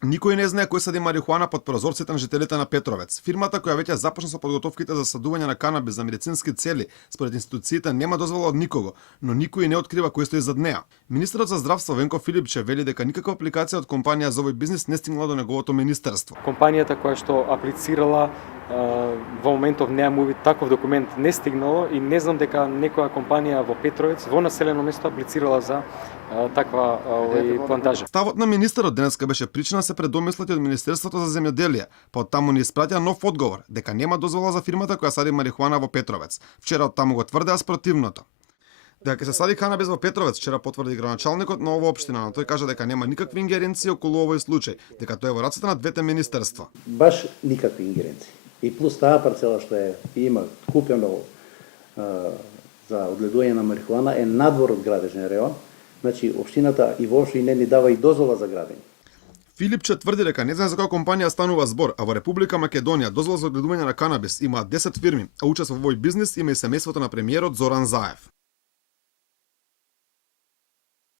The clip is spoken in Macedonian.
Никој не знае кој сади марихуана под прозорците на жителите на Петровец. Фирмата која веќе започна со подготовките за садување на канабис за медицински цели, според институциите нема дозвола од никого, но никој не открива кој стои зад неа. Министерот за здравство Венко Филипче вели дека никаква апликација од компанија за овој бизнис не стигнала до неговото министерство. Компанијата која што аплицирала во моментов неа му таков документ не стигнало и не знам дека некоја компанија во Петровец во населено место аплицирала за таква плантажа. Ставот на министерот денеска беше причина да се предомислат и од Министерството за земјоделие, па од таму ни испратија нов одговор дека нема дозвола за фирмата која сади марихуана во Петровец. Вчера од таму го тврдеа спротивното. Дека се сади канабис во Петровец, вчера потврди градоначалникот на оваа општина, но тој кажа дека нема никакви ингеренции околу овој случај, дека тој е во рацете на двете министерства. Баш никакви ингеренции. И плюс таа парцела што има купено за одледување на марихуана е надвор од градежен реон. Значи, општината и воопшто и не ни дава и дозвола за градење. Филипче тврди дека не знае за која компанија станува збор, а во Република Македонија дозвола за огледување на канабис има 10 фирми, а учество во овој бизнис има и семејството на премиерот Зоран Заев.